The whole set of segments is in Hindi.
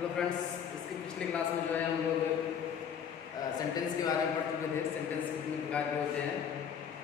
हेलो फ्रेंड्स, इसकी पिछली क्लास में जो है हम लोग सेंटेंस के बारे में पढ़ चुके थे। सेंटेंस कितने प्रकार के होते हैं,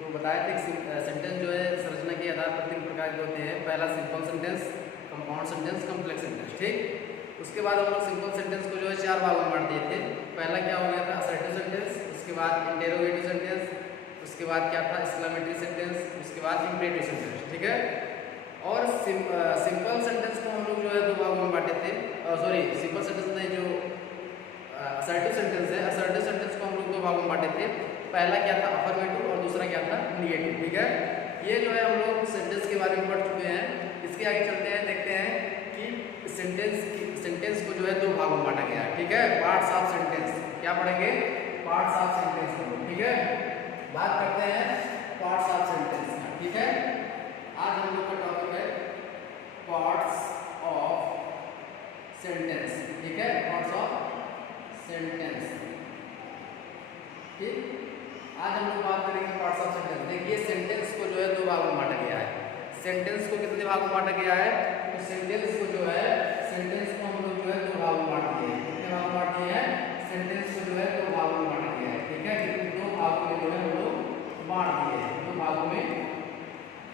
तो बताया था कि सेंटेंस जो है संरचना के आधार पर 3 प्रकार के होते हैं। पहला simple sentence, compound sentence, complex sentence. ठीक, उसके बाद हम लोग सिंपल सेंटेंस को जो है 4 भागों में बांट दिए थे। पहला क्या हो गया था, असर्टिव सेंटेंस, उसके बाद इंटेरोगेटिव सेंटेंस, उसके बाद क्या था, एक्सक्लेमेटरी सेंटेंस, उसके बाद इम्परेटिव सेंटेंस। ठीक है, और सिंपल सेंटेंस को हम लोग जो है 2 भागों में बांटे थे। सॉरी, सिंपल सेंटेंस नहीं, जो असर्टिव सेंटेंस है, असर्टिव सेंटेंस को हम लोग 2 भागों में बांटे थे। पहला क्या था, अफर्मेटिव, और दूसरा क्या था, निगेटिव। ठीक है, ये जो है हम लोग सेंटेंस के बारे में पढ़ चुके हैं। इसके आगे चलते हैं, देखते हैं कि सेंटेंस को जो है 2 भागों में बांटा गया है। ठीक है, पार्ट्स ऑफ सेंटेंस। क्या पढ़ेंगे, पार्ट्स ऑफ सेंटेंस को। ठीक है, बात करते हैं पार्ट्स ऑफ सेंटेंस का। ठीक है, आज हम लोग का टॉपिक है पार्ट्स ऑफ सेंटेंस। ठीक है, पार्ट्स ऑफ सेंटेंस। ठीक, आज हम लोग बात करेंगे पार्ट्स ऑफ सेंटेंस। देखिए, सेंटेंस को जो है 2 भागों में बांटा गया है। सेंटेंस को कितने भागों में बांटा गया है, तो सेंटेंस को जो है, सेंटेंस को हम लोग जो है 2 भागों में बांट दिए हैं। कितने भागों में बांट दिए हैं, सेंटेंस को जो है 2 भागों में बांटा गया है। ठीक है, कितने 2 भागों में जो है हम लोग बांट दिए हैं, 2 भागों में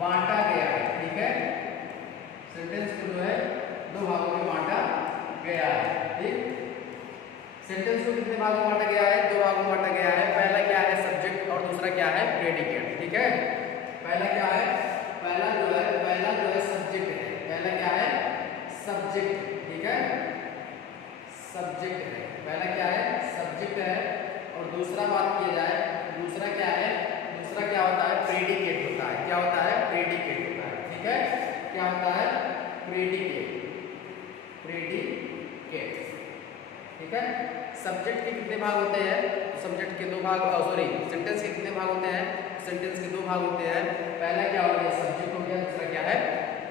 बांटा गया है। ठीक है, सेंटेंस को जो है 2 भागों में बांटा गया है। ठीक, सेंटेंस को कितने भागों में बांटा गया है, 2 भागों में बांटा गया है। पहला क्या है, सब्जेक्ट, और दूसरा क्या है, प्रेडिकेट। ठीक है, पहला क्या है, पहला जो है सब्जेक्ट है। पहला क्या है, सब्जेक्ट। ठीक है, सब्जेक्ट है। पहला क्या है, सब्जेक्ट है। और दूसरा बात किया जाए, दूसरा क्या है, दूसरा क्या होता है, प्रेडिकेट होता है। क्या होता है, प्रेडिकेट होता है। ठीक है, क्या होता है, प्रेडिकेट। प्रेडिकेट। ठीक है, सब्जेक्ट के कितने भाग होते हैं, सब्जेक्ट के 2 भाग, सॉरी, सेंटेंस के कितने भाग होते हैं, सेंटेंस के 2 भाग होते हैं। पहला क्या हो गया, सब्जेक्ट हो गया, दूसरा क्या है,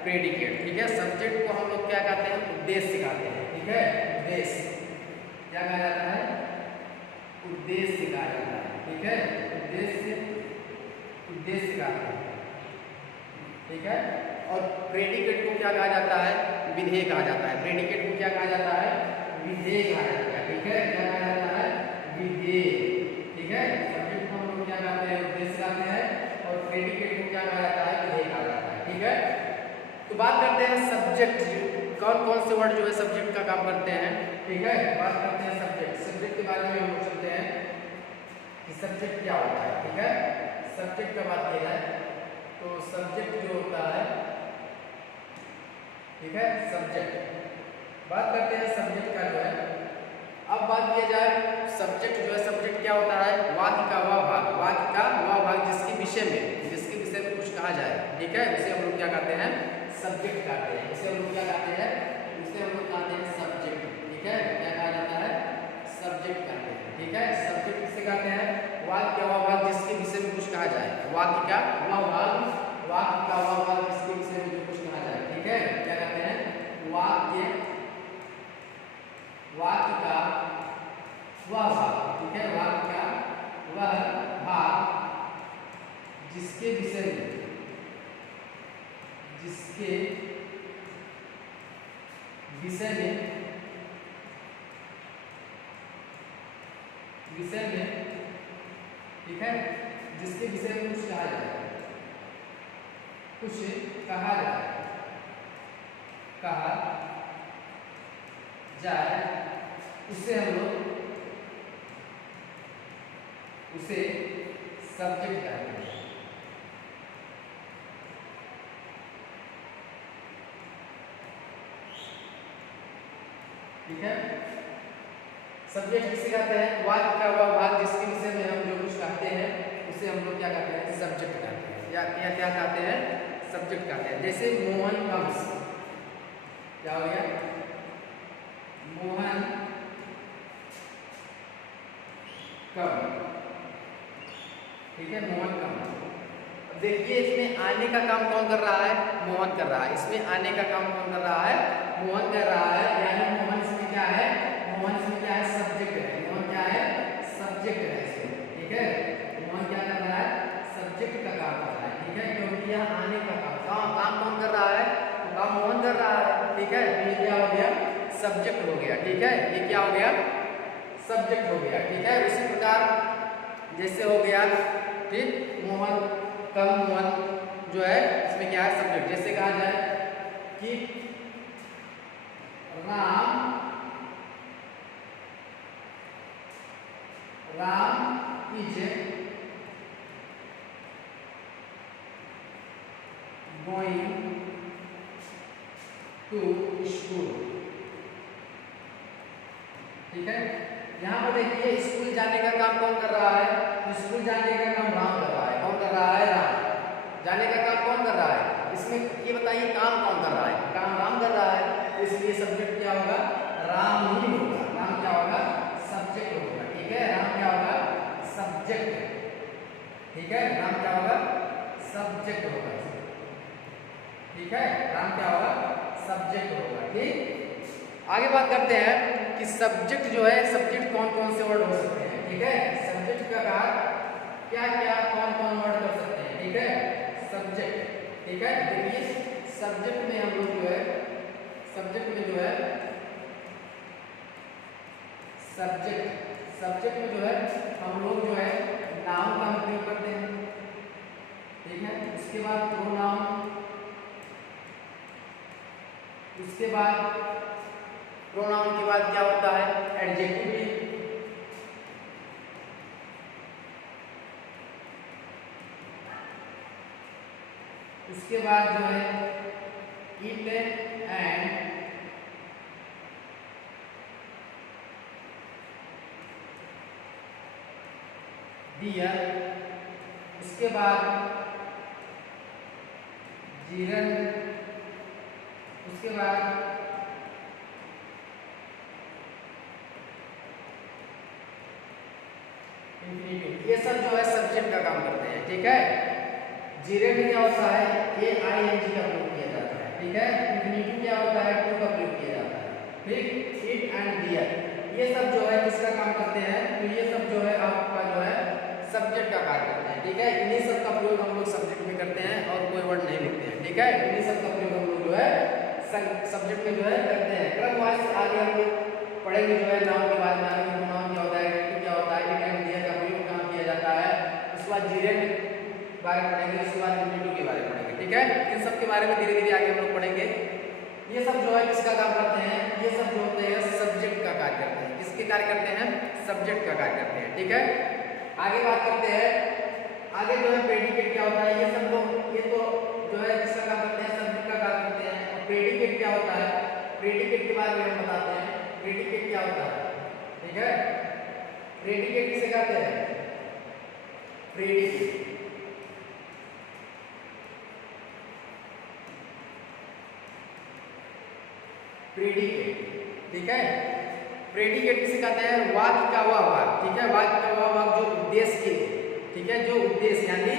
प्रेडिकेट। ठीक है, सब्जेक्ट को हम लोग क्या कहते हैं, उद्देश्य कहते हैं। ठीक है, उद्देश्य क्या कहा जाता है, उद्देश्य कहा जाता है। ठीक है, उद्देश्य, उद्देश्य कहते हैं। ठीक है, और प्रेडिकेट को क्या कहा जाता है, विधेय कहा जाता है। प्रेडिकेट को क्या कहा जाता है, विधेय कहा जाता है। ठीक है, क्या कहा जाता है, विधेय। ठीक है, सब्जेक्ट को हम लोग क्या कहते हैं, उद्देश्य कहते हैं, और प्रेडिकेट को क्या कहा जाता है, विधेय कहा जाता है। ठीक है, तो बात करते हैं सब्जेक्ट, कौन कौन से वर्ड जो है सब्जेक्ट का काम करते हैं। ठीक है, बात करते हैं सब्जेक्ट। सब्जेक्ट के बारे में हम लोग चलते हैं कि सब्जेक्ट क्या होता है। ठीक है, सब्जेक्ट का बात किया जाए तो सब्जेक्ट जो होता है, ठीक है, सब्जेक्ट, बात करते हैं सब्जेक्ट का जो है। अब बात किया जाए सब्जेक्ट जो है, सब्जेक्ट क्या होता है, वाक्य का वह भाग, वाक्य का वह भाग जिसके विषय में कुछ कहा जाए। ठीक है, उसे हम लोग क्या कहते हैं, सब्जेक्ट कहते हैं। उसे हम लोग क्या कहते हैं, उसे हम लोग कहते हैं सब्जेक्ट। ठीक है, क्या कहा जाता है, सब्जेक्ट कहते हैं। ठीक है, सब्जेक्ट किसे कहते हैं, वाक्य का वह भाग जिसके विषय में कुछ कहा जाए। वाक्य का वह भाग, वाक्य का वह भाग जिसके विषय में जो कुछ कहा जाए। ठीक है, क्या कहते हैं, वाक्य, वाक्य का वह भाग। ठीक है, वाक्य का वह भाग जिसके विषय में, जिसके विषय में, विषय में, ठीक है, जिसके विषय में कुछ कहा जाए, कुछ कहा जाए, कहा जाए, उसे हम लोग, उसे सब्जेक्ट कहते हैं। ठीक है, सब्जेक्ट किसे कहते हैं, वाक्य का वह भाग जिसके विषय में हम जो कुछ कहते हैं उसे हम लोग क्या कहते हैं, सब्जेक्ट कहते हैं। या क्या कहते हैं, सब्जेक्ट कहते हैं। जैसे मोहन कम्स, क्या हो गया, मोहन कम। ठीक है, मोहन कम। देखिए, इसमें आने का काम कौन कर रहा है, मोहन कर रहा है। इसमें आने का काम कौन कर रहा है, मोहन कर रहा है। यानी मोहन इसमें क्या है, मोहन इसमें क्या है, सब्जेक्ट है। मोहन क्या है, सब्जेक्ट है इसमें। ठीक है, मोहन क्या कर रहा है, सब्जेक्ट का काम कर रहा है। ठीक है, क्योंकि यह आने का काम कौन कर रहा है, तो काम मोहन कर रहा है। ठीक है, ये क्या हो गया, सब्जेक्ट हो गया, ठीक है, ये क्या हो गया, सब्जेक्ट हो गया, ठीक है। उसी प्रकार जैसे हो गया, ठीक, मोहन कम मोहन जो है इसमें क्या है, सब्जेक्ट। जैसे कहा जाए कि Ram is going to school, ठीक है। यहाँ पर देखिए स्कूल जाने का काम कौन कर रहा है, तो स्कूल जाने का काम राम कर रहा है। कौन कर रहा है, राम। जाने का काम कौन कर रहा है, इसमें ये बताइए काम कौन कर रहा है, काम राम कर रहा है, तो इसलिए सब्जेक्ट क्या होगा, राम ही होगा। राम क्या होगा, सब्जेक्ट होगा, ठीक है। राम क्या होगा, सब्जेक्ट, ठीक है। राम क्या होगा, सब्जेक्ट होगा, ठीक है। राम क्या होगा, सब्जेक्ट होगा, ठीक। आगे बात करते हैं कि सब्जेक्ट जो है, सब्जेक्ट कौन कौन से वर्ड हो सकते हैं, ठीक है। सब्जेक्ट का क्या क्या कौन कौन वर्ड कर सकते हैं, ठीक है, सब्जेक्ट, ठीक है। देखिए सब्जेक्ट में हम लोग जो है, सब्जेक्ट में जो है, सब्जेक्ट में जो है हम लोग जो है नाउन का उपयोग करते हैं, ठीक है। उसके बाद प्रोनाउन, उसके बाद प्रोनाउन के बाद क्या होता है, एडजेक्टिव, उसके बाद जो है इट एंड डियर, उसके बाद जीरन, उसके बाद इंफिनिटिव। ये सब जो है सब्जेक्ट का काम करते हैं, ठीक है। जीरे में क्या होता है, AING का प्रयोग किया जाता है, ठीक है। इंफिनिटिव क्या होता है, टू का प्रयोग किया जाता है, ठीक। इट एंड डियर, ये सब जो है किसका काम करते हैं, तो ये सब जो है आपका जो है सब्जेक्ट का कार्य करते हैं, ठीक है। इन्हीं सब का प्रयोग हम लोग सब्जेक्ट में करते हैं और कोई वर्ड नहीं लिखते हैं, ठीक है। इन्हीं सब का प्रयोग हम लोग जो है सब्जेक्ट में जो है करते हैं। क्रमवार से आगे हम लोग पढ़ेंगे जो है नाउन के बाद में, आगे नाउन क्या होता है, एडजेक्टिव क्या होता है, इट एंड डियर का प्रयोग कहाँ किया जाता है, उसके बाद जीरे बारे में पढ़ेंगे, उसके बाद इंफिनिटिव के बारे में पढ़ेंगे, ठीक है। इन सब के बारे में धीरे धीरे आगे हम लोग पढ़ेंगे। ये सब जो है किसका काम करते हैं, ये सब जो होते हैं सब्जेक्ट का कार्य करते हैं। किसके कार्य करते हैं, सब्जेक्ट का कार्य करते हैं, ठीक है। आगे बात करते हैं, आगे जो है प्रेडिकेट क्या होता है, ये सब लोग ये तो जो है किसका काम करते हैं, सब्जेक्ट का कार्य करते हैं। और प्रेडिकेट क्या होता है, प्रेडिकेट के बारे में हम बताते हैं। प्रेडिकेट क्या होता है, ठीक है। प्रेडिकेट किसे कहते हैं, प्रेडिकेट, प्रेडिकेट, ठीक है। प्रेडिकेट किसे कहते हैं, वाक्य का वह भाग, ठीक है। वाक्य का वह भाग जो उद्देश्य के, ठीक है, जो उद्देश्य यानी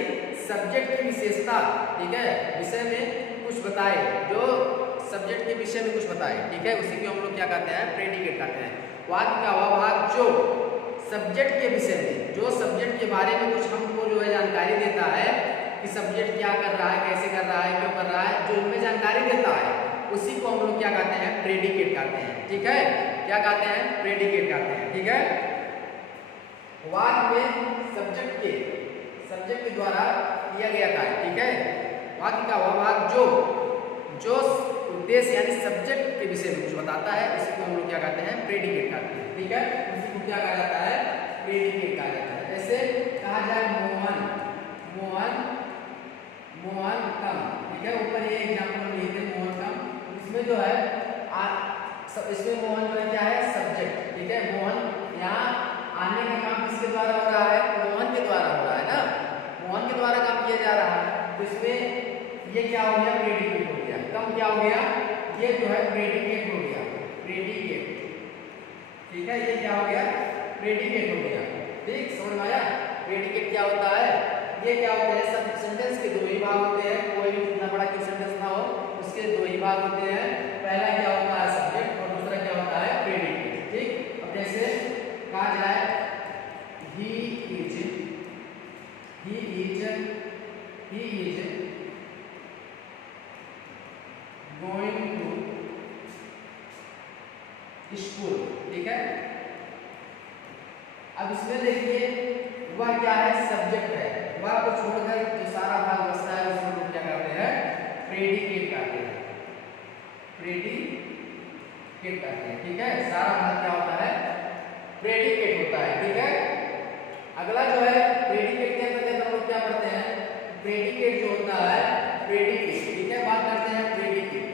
सब्जेक्ट की विशेषता, ठीक है, विषय में कुछ बताए, जो सब्जेक्ट के विषय में कुछ बताए, ठीक है, उसी को हम लोग क्या कहते हैं, प्रेडिकेट कहते हैं। वाक्य का वह भाग जो सब्जेक्ट के विषय में, जो सब्जेक्ट के बारे में कुछ हमको जो है जानकारी देता है कि सब्जेक्ट क्या कर रहा है, कैसे कर रहा है, क्यों कर रहा है, जो हमें जानकारी देता है उसी को हम लोग क्या कहते हैं, प्रेडिकेट कहते हैं, ठीक है। क्या कहते हैं, प्रेडिकेट कहते हैं, ठीक है। वाक्य में सब्जेक्ट के द्वारा दिया गया था, ठीक है। वाक्य का वह भाग जो उद्देश्य यानी सब्जेक्ट के विषय में कुछ बताता है, इसी को हम लोग क्या कहते हैं, प्रेडिकेट कहते हैं, ठीक है। उसी को क्या कहा जाता है, प्रेडिकेट कहा जाता है। जैसे कहा जाए मोहन कम, ठीक है। ऊपर ये एग्जांपल हम लिखते हैं, मोहन कम, इसमें जो है इसमें मोहन जो है क्या है, सब्जेक्ट, ठीक है। मोहन यहाँ आने का काम किसके द्वारा हो रहा है, मोहन के द्वारा हो रहा है ना, मोहन के द्वारा काम किया जा रहा है, तो इसमें ये क्या हो गया, प्रेडिकेट हो गया। कम क्या हो गया, ये जो है प्रेडिकेट हो गया, प्रेडिकेट, ठीक है। ये क्या हो गया, प्रेडिकेट हो गया, ठीक, समझ में आया। प्रेडिकेट क्या होता है, ये क्या होता है, सब सेंटेंस के दो ही भाग होते हैं, कोई भी इतना बड़ा क्यों सेंटेंस ना हो, उसके दो ही भाग होते हैं। पहला क्या होता है, सब्जेक्ट, और दूसरा क्या होता है, प्रेडिकेट, ठीक। अब जैसे कहा जाए he is going to school, ठीक है। अब इसमें देखिए वह क्या है, सब्जेक्ट है। वह को छोड़कर जो सारा भाग बचता है उसको लोग क्या करते हैं, प्रेडिकेट करते हैं, प्रेडिकेट करते हैं, ठीक है। सारा भाग क्या होता है, प्रेडिकेट होता है, ठीक है। अगला जो है प्रेडिकेट के अंतर्गत हम लोग क्या पढ़ते हैं, प्रेडिकेट जो होता है, प्रेडिकेट, ठीक है। बात करते हैं प्रेडिकेट,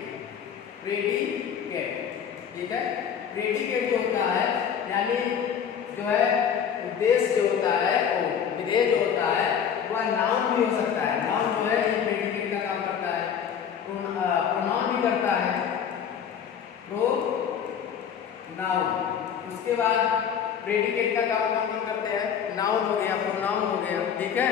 ठीक है। प्रेडिकेट जो होता है यानी जो है उद्देश्य जो होता है और विधेय जो होता है वह नाउन भी हो सकता है। नाउन जो है ये प्रेडिकेट का काम करता है, प्रोनाउन भी करता है, प्रोनाउन। उसके बाद प्रेडिकेट का काम कौन करते हैं, नाउन हो गया, प्रोनाउन हो गया, ठीक है।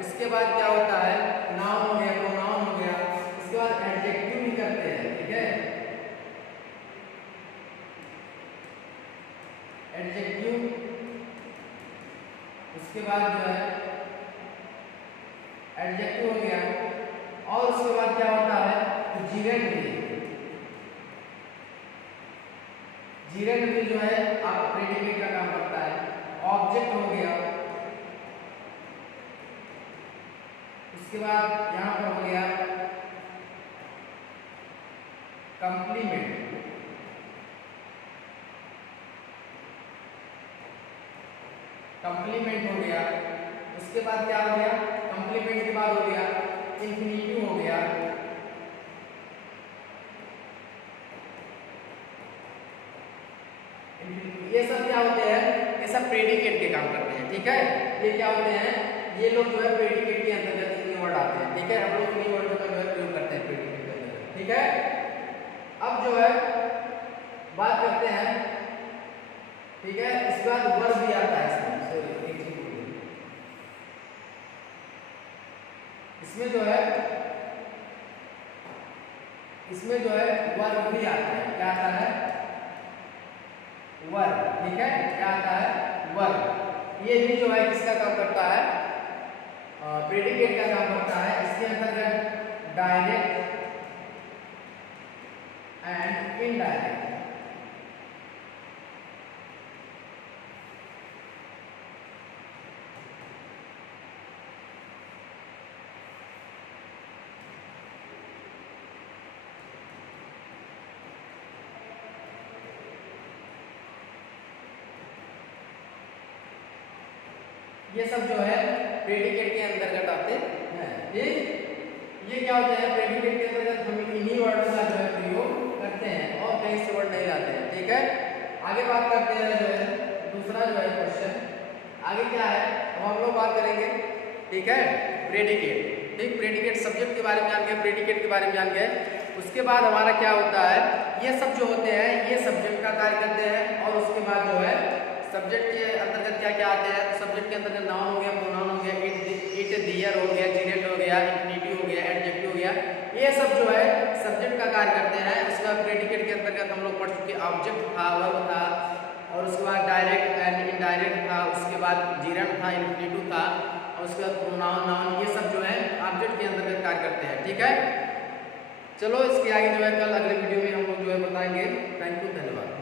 उसके बाद क्या होता है, नाउन हो गया, प्रोनाउन हो गया। उसके बाद एडजेक्टिव भी करते हैं, ठीक है। एडजेक्टिव, उसके बाद जो है एडजेक्टिव हो गया और उसके बाद क्या होता है, तो जीरेंड भी, जीरेंड भी जो है आप प्रेडिकेट का काम करता है। ऑब्जेक्ट हो गया, उसके बाद यहां पर हो गया कंप्लीमेंट, कंप्लीमेंट हो गया। उसके बाद क्या हो गया, कंप्लीमेंट के बाद हो गया इंफिनिटिव हो गया, ये सब क्या होते हैं, ये सब प्रेडिकेट के काम करते हैं, ठीक है। ये क्या होते हैं, ये लोग जो है प्रेडिकेट के अंतर्गत इतने वर्ड आते हैं, ठीक है। हम लोग इन्हीं वर्डों का जो है प्रयोग करते हैं प्रेडिकेट के अंतर्गत, ठीक है। अब जो है बात करते हैं, ठीक है। इसके बाद वर्ब भी आता है इसमें, सॉरी एक चीज भूल गई, इसमें जो है वर्ब भी आता है। क्या आता है, वर्ब, ठीक है। क्या आता है, वर्ब। ये भी जो है किसका काम करता है, प्रेडिकेट का काम करता है। इसके अंतर्गत डायरेक्ट एंड इनडायरेक्ट, ये सब जो है प्रेडिकेट के अंतर्गत आते हैं, ठीक। ये क्या होता है, प्रेडिकेट के अंतर्गत हम इन्हीं वर्डों का जो है प्रयोग करते हैं और कहीं से वर्ड नहीं लाते हैं, ठीक है। आगे बात करते हैं जो है दूसरा जो है क्वेश्चन, आगे क्या है, अब हम लोग बात करेंगे, ठीक है, प्रेडिकेट, ठीक। प्रेडिकेट सब्जेक्ट के बारे में जान गए, प्रेडिकेट के बारे में जान गए। उसके बाद हमारा क्या होता है, ये सब जो होते हैं ये सब्जेक्ट का कार्य करते हैं। और उसके बाद जो है सब्जेक्ट के अंतर्गत क्या क्या आते हैं, सब्जेक्ट के अंतर्गत नाउन हो गया, प्रोनाउन हो गया, इट दियर हो गया, जीरेंड हो गया, इंफिनिटिव हो गया, एडजेक्टिव हो गया। ये सब जो है सब्जेक्ट का कार्य करते हैं। इसका प्रेडिकेट के अंतर्गत हम लोग पढ़ चुके, ऑब्जेक्ट था, वर्ब था, और उसके बाद डायरेक्ट एंड इनडायरेक्ट था, उसके बाद जीरेंड था, इंफिनिटिव था, और उसके बाद प्रोनाउन, नाउन, ये सब जो है ऑब्जेक्ट के अंतर्गत कार्य करते हैं, ठीक है। चलो इसके आगे जो है कल अगले वीडियो में हम लोग जो है बताएंगे। थैंक यू, धन्यवाद।